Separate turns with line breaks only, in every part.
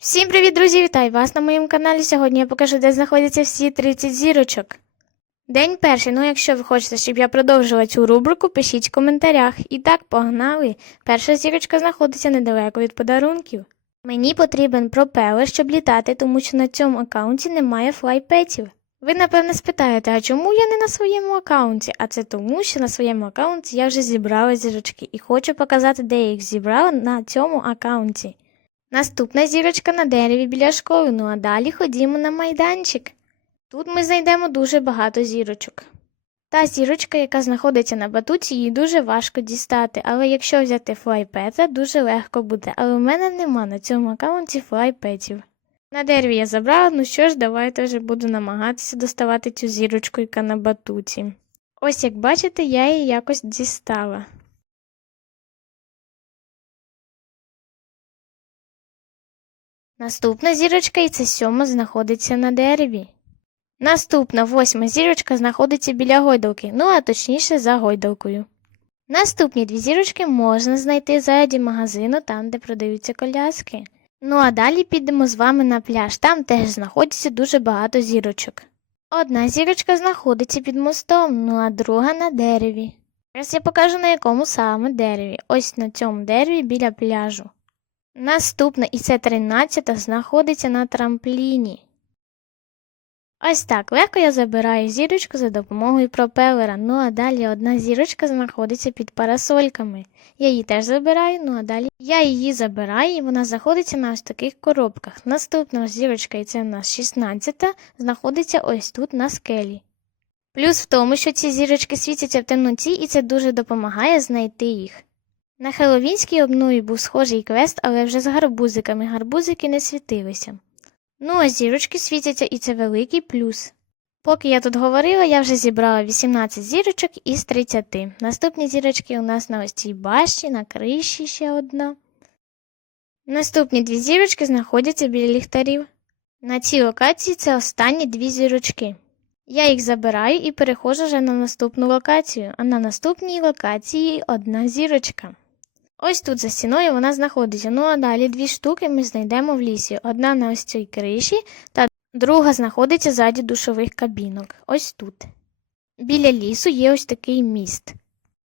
Всім привіт, друзі! Вітаю вас на моєму каналі. Сьогодні я покажу, де знаходяться всі 30 зірочок. День перший. Ну, якщо ви хочете, щоб я продовжила цю рубрику, пишіть в коментарях. І так, погнали. Перша зірочка знаходиться недалеко від подарунків. Мені потрібен пропелер, щоб літати, тому що на цьому аккаунті немає флайпетів. Ви, напевне, спитаєте, а чому я не на своєму аккаунті? А це тому, що на своєму аккаунті я вже зібрала зірочки і хочу показати, де я їх зібрала на цьому аккаунті. Наступна зірочка на дереві біля школи, ну а далі ходімо на майданчик. Тут ми знайдемо дуже багато зірочок. Та зірочка, яка знаходиться на батуті, її дуже важко дістати, але якщо взяти флайпета, дуже легко буде, але в мене нема на цьому аккаунті флайпетів. На дереві я забрала, ну що ж, давайте вже буду намагатися доставати цю зірочку, яка на батуті. Ось як бачите, я її якось дістала. Наступна зірочка, і це сьома, знаходиться на дереві. Наступна восьма зірочка знаходиться біля гойдалки, ну а точніше за гойдалкою. Наступні дві зірочки можна знайти ззаді магазину, там, де продаються коляски. Ну а далі підемо з вами на пляж, там теж знаходиться дуже багато зірочок. Одна зірочка знаходиться під мостом, ну а друга на дереві. Зараз я покажу на якому саме дереві. Ось на цьому дереві біля пляжу. Наступна, і це тринадцята, знаходиться на трампліні. Ось так легко я забираю зірочку за допомогою пропелера. Ну а далі одна зірочка знаходиться під парасольками. Я її теж забираю, ну а далі я її забираю, і вона знаходиться на ось таких коробках. Наступна зірочка, і це у нас 16, знаходиться ось тут на скелі. Плюс в тому, що ці зірочки світяться в темноті, і це дуже допомагає знайти їх. На Хеловінській обнові був схожий квест, але вже з гарбузиками. Гарбузики не світилися. Ну, а зірочки світяться, і це великий плюс. Поки я тут говорила, я вже зібрала 18 зірочок із 30. Наступні зірочки у нас на ось цій башті, на криші ще одна. Наступні дві зірочки знаходяться біля ліхтарів. На цій локації це останні дві зірочки. Я їх забираю і переходжу вже на наступну локацію, а на наступній локації одна зірочка. Ось тут за стіною вона знаходиться. Ну а далі дві штуки ми знайдемо в лісі. Одна на ось цій криші, та друга знаходиться ззаді душових кабінок. Ось тут. Біля лісу є ось такий міст.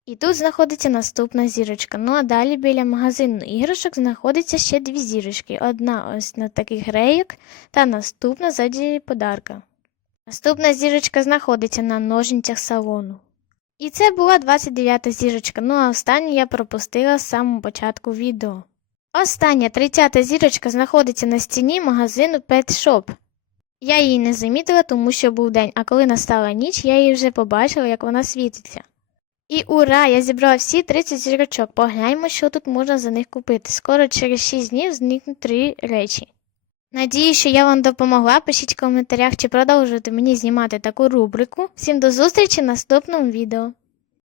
І тут знаходиться наступна зірочка. Ну а далі біля магазину іграшок знаходиться ще дві зірочки. Одна ось на таких рейок, та наступна ззаді подарка. Наступна зірочка знаходиться на ножницях салону. І це була 29-та зірочка, ну а останню я пропустила з самого початку відео. Остання 30-та зірочка знаходиться на стіні магазину Pet Shop. Я її не замітила, тому що був день, а коли настала ніч, я її вже побачила, як вона світиться. І ура! Я зібрала всі 30 зірочок. Погляньмо, що тут можна за них купити. Скоро через 6 днів зникнуть три речі. Надію, що я вам допомогла. Пишіть в коментарях, чи продовжуєте мені знімати таку рубрику. Всім до зустрічі в наступному відео.